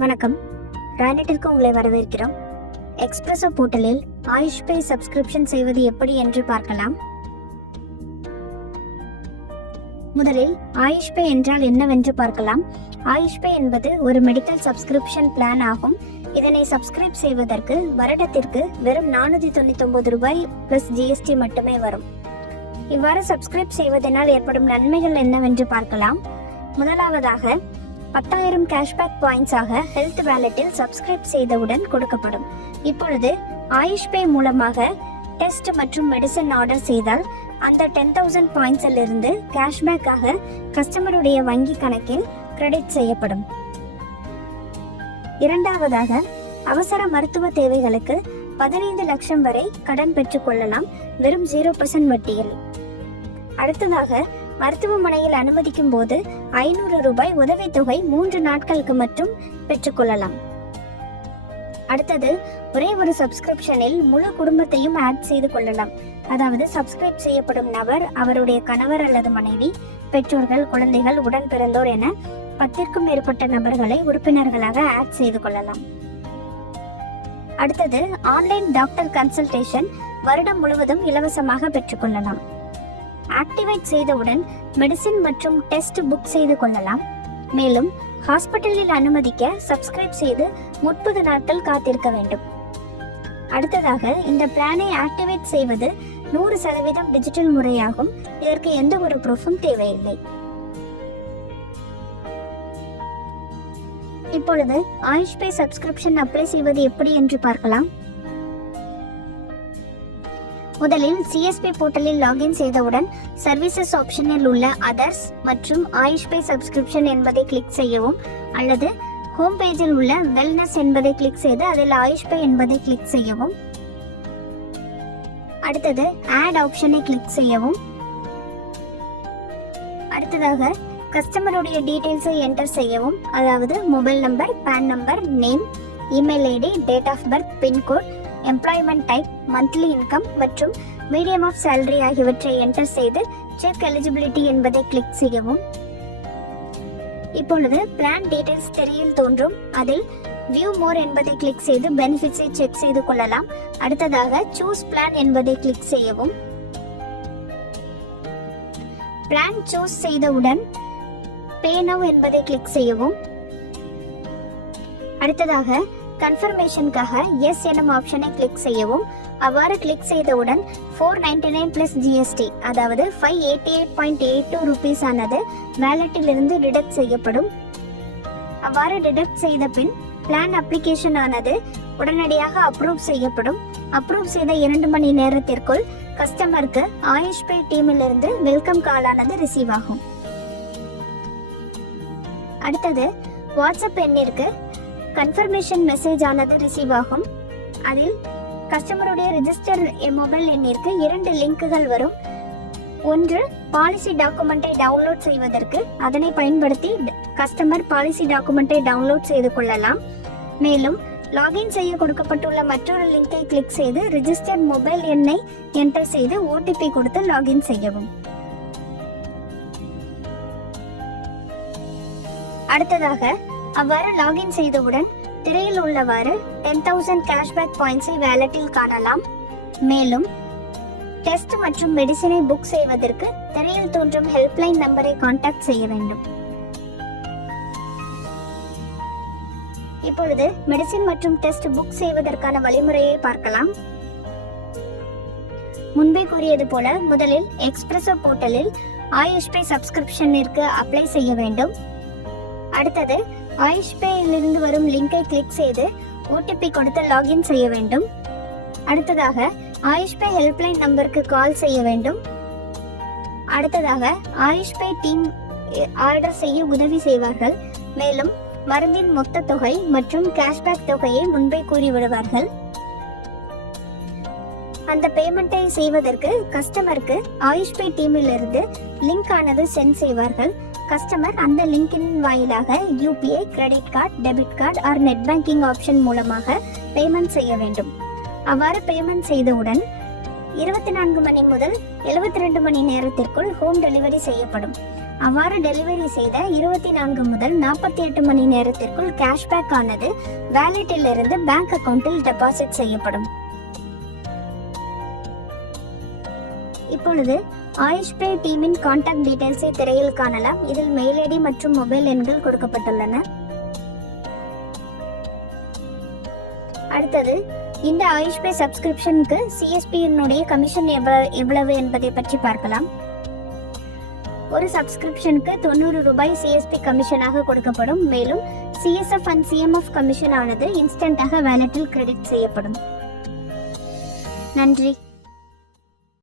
வணக்கம். ராண்டெட்டிற்கு உங்களை வரவேற்கிறோம். எக்ஸ்பிரஸோ போர்ட்டலில் ஆயுஷ் பே சப்ஸ்கிரிப்ஷன் செய்வது எப்படி என்று பார்க்கலாம். முதலில் ஆயுஷ் பே என்றால் என்னவென்று பார்க்கலாம். ஆயுஷ் பே என்பது ஒரு மெடிக்கல் சப்ஸ்கிரிப்ஷன் பிளான் ஆகும். இதனை சப்ஸ்கிரைப் செய்வதற்கு வருடத்திற்கு வெறும் 499 ரூபாய் பிளஸ் ஜிஎஸ்டி மட்டுமே வரும். இவ்வாறு சப்ஸ்கிரைப் செய்வதனால் ஏற்படும் நன்மைகள் என்னவென்று பார்க்கலாம். முதலாவதாக 10,000 கேஷ்பேக் பாயிண்ட்ஸாக ஹெல்த் வேலெட்டில் சப்ஸ்கிரைப் செய்தவுடன் கொடுக்கப்படும். இப்பொழுது ஆயுஷ் பே மூலமாக டெஸ்ட் மற்றும் மெடிசன் ஆர்டர் செய்தால் அந்த 10,000 பாயிண்ட்ஸில் இருந்து கேஷ்பேக்காக கஸ்டமருடைய வங்கி கணக்கில் கிரெடிட் செய்யப்படும். இரண்டாவதாக அவசர மருத்துவ தேவைகளுக்கு 15 லட்சம் வரை கடன் பெற்றுக்கொள்ளலாம் வெறும் 0% வட்டியில். அடுத்ததாக மருத்துவமனையில் அனுமதிக்கும் போது 500 ரூபாய் உதவித்தொகை 3 நாட்களுக்கு மட்டும் பெற்றுக்கொள்ளலாம். அடுத்தது ஒரே ஒரு சப்ஸ்கிரிப்ஷனில் முழு குடும்பத்தையும் ஆட் செய்து கொள்ளலாம். அதாவது சப்ஸ்கிரைப் செய்யப்படும் நபர், அவருடைய கணவர் அல்லது மனைவி, பெற்றோர்கள், குழந்தைகள், உடன் பிறந்தோர் என 10க்கும் மேற்பட்ட நபர்களை உறுப்பினர்களாக ஆட் செய்து கொள்ளலாம். அடுத்தது ஆன்லைன் டாக்டர் கன்சல்டேஷன் வருடம் முழுவதும் இலவசமாக பெற்றுக்கொள்ளலாம். ஆக்டிவேட் செய்தவுடன் மெடிசின் மற்றும் டெஸ்ட் புக் செய்து கொள்ளலாம். மேலும் ஹாஸ்பிட்டலில் அனுமதிக்க சப்ஸ்கிரைப் செய்து 30 நாட்கள் காத்திருக்க வேண்டும். அடுத்ததாக இந்த பிளானை ஆக்டிவேட் செய்வது 100% டிஜிட்டல் முறையாகும். இதற்கு எந்த ஒரு ப்ரூஃபும் தேவையில்லை. இப்பொழுது ஆயுஷ் பே சப்ஸ்கிரிப்ஷன் அப்ளை செய்வது எப்படி என்று பார்க்கலாம். முதலில் சிஎஸ்பி போர்ட்டலில் லாகின் செய்தவுடன் சர்வீசஸ் ஆப்ஷனில் உள்ள அதர்ஸ் மற்றும் ஆயுஷ் பே சப்ஸ்கிரிப்ஷன் என்பதை கிளிக் செய்யவும், அல்லது ஹோம் பேஜில் உள்ள வெல்னஸ் என்பதை கிளிக் செய்து அதில் ஆயுஷ் பே என்பதை கிளிக் செய்யவும். அடுத்தது ஆட் ஆப்ஷனை கிளிக் செய்யவும். அடுத்ததாக கஸ்டமருடைய டீடைல்ஸை என்டர் செய்யவும். அதாவது mobile number, PAN number, name, email ID, date of birth, pincode, employment type, monthly income மற்றும் மீடியம் ஆஃப் சேலரி ஆகியவற்றை என்டர் செய்து செக் எலிஜிபிலிட்டி என்பதை கிளிக் செய்யவும். இப்பொழுது பிளான் டீடைல்ஸ் திரையில் தோன்றும். அதில் வியூ மோர் என்பதை கிளிக் செய்து பெனிஃபிட்ஸை செக் செய்து கொள்ளலாம். அடுத்ததாக சூஸ் பிளான் என்பதை கிளிக் செய்யவும். பிளான் சூஸ் செய்தவுடன் பே நவ் என்பதை கிளிக் செய்யவும். அடுத்ததாக கன்ஃபர்மேஷனுக்காக எஸ் எனும் ஆப்ஷனை கிளிக் செய்யவும். அவ்வாறு கிளிக் செய்தவுடன் 499 பிளஸ் ஜிஎஸ்டி, அதாவது 588.82 ரூபீஸ் ஆனது வேலெட்டில் இருந்து டிடக்ட் செய்யப்படும். அவ்வாறு டிடக்ட் செய்த பின் பிளான் அப்ளிகேஷன் ஆனது உடனடியாக அப்ரூவ் செய்யப்படும். அப்ரூவ் செய்த 2 மணி நேரத்திற்குள் கஸ்டமருக்கு ஆயுஷ் பே டீமில் இருந்து வெல்கம் கால் ஆனது ரிசீவ் ஆகும். அடுத்தது வாட்ஸ்அப் எண்ணிற்கு கன்ஃபர்மேஷன் மெசேஜ் ஆனது ரிசீவ் ஆகும். அதில் கஸ்டமருடைய ரிஜிஸ்டர் மொபைல் எண்ணிற்கு 2 லிங்குகள் வரும். ஒன்று பாலிசி டாக்குமெண்ட்டை டவுன்லோட் செய்வதற்கு, அதனை பயன்படுத்தி கஸ்டமர் பாலிசி டாக்குமெண்ட்டை டவுன்லோட் செய்து கொள்ளலாம். மேலும் லாகின் செய்ய கொடுக்கப்பட்டுள்ள மற்றொரு லிங்கை கிளிக் செய்து ரிஜிஸ்டர் மொபைல் எண்ணை என்டர் செய்து ஓடிபி கொடுத்து லாகின் செய்யவும். அடுத்ததாக அவ்வாறு லாகின் செய்தவுடன் திரையில் உள்ளவாறு 10,000 கேஷ்பேக் பாயிண்ட்ஸை வேலெட்டில் காணலாம். மேலும் டெஸ்ட் மற்றும் மெடிசினை புக் செய்வதற்கு திரையில் தோன்றும் ஹெல்ப்லைன் நம்பரை கான்டாக்ட் செய்ய வேண்டும். இப்பொழுது மெடிசின் மற்றும் டெஸ்ட் புக் செய்வதற்கான வழிமுறையை பார்க்கலாம். முன்பே கூறியது போல முதலில் எக்ஸ்பிரஸோ போர்ட்டலில் ஆயுஷ் பே சப்ஸ்கிரிப்ஷனிற்கு அப்ளை செய்ய வேண்டும். அடுத்தது ஆயுஷ் பேயிலிருந்து வரும் லிங்கை கிளிக் செய்து ஓடிபி கொடுத்து லாகின் செய்ய வேண்டும். அடுத்ததாக ஆயுஷ் பே ஹெல்ப்லைன் நம்பருக்கு கால் செய்ய வேண்டும். அடுத்ததாக ஆயுஷ் பே டீம் ஆர்டர் செய்ய உதவி செய்வார்கள். மேலும் மருந்தின் மொத்த தொகை மற்றும் கேஷ்பேக் தொகையை முன்பே கூறிவிடுவார்கள். அந்த பேமெண்ட்டை செய்வதற்கு கஸ்டமருக்கு ஆயுஷ் பே டீமில் இருந்து லிங்க் ஆனது சென்ட் செய்வார்கள். கஸ்டமர் அந்த லிங்கின் வாயிலாக UPI, credit card, debit card or net banking option மூலமாக பேமெண்ட் செய்ய வேண்டும். அவ்வாறு பேமெண்ட் செய்தவுடன் 24 மணி முதல் 72 மணி நேரத்திற்குள் ஹோம் டெலிவரி செய்யப்படும். அவ்வாறு டெலிவரி செய்த 24 முதல் 48 மணி நேரத்திற்குள் கேஷ்பேக் ஆனது வேலெட்டில் இருந்து பேங்க் அக்கவுண்டில் டெபாசிட் செய்யப்படும். இப்பொழுது ஆயுஷ்பே டீமின் கான்டாக்ட் டீடைல்ஸை திரையில் காணலாம். இதில் மெயில் ஐடி மற்றும் மொபைல் எண்கள் கொடுக்கப்பட்டுள்ளன. அடுத்தது, இந்த ஆயுஷ்பே சப்ஸ்கிரிப்ஷனுக்கு சிஎஸ்பியினுடைய கமிஷன் எவ்வளவு என்பதை பற்றி பார்க்கலாம். ஒரு சப்ஸ்கிரிப்ஷனுக்கு 90 ரூபாய் சிஎஸ்பி கமிஷனாக கொடுக்கப்படும். மேலும் சிஎஸ்எஃப் அண்ட் சிஎம்எஃப் கமிஷன் ஆனது இன்ஸ்டன்டாக வேலெட்டில் கிரெடிட் செய்யப்படும். நன்றி.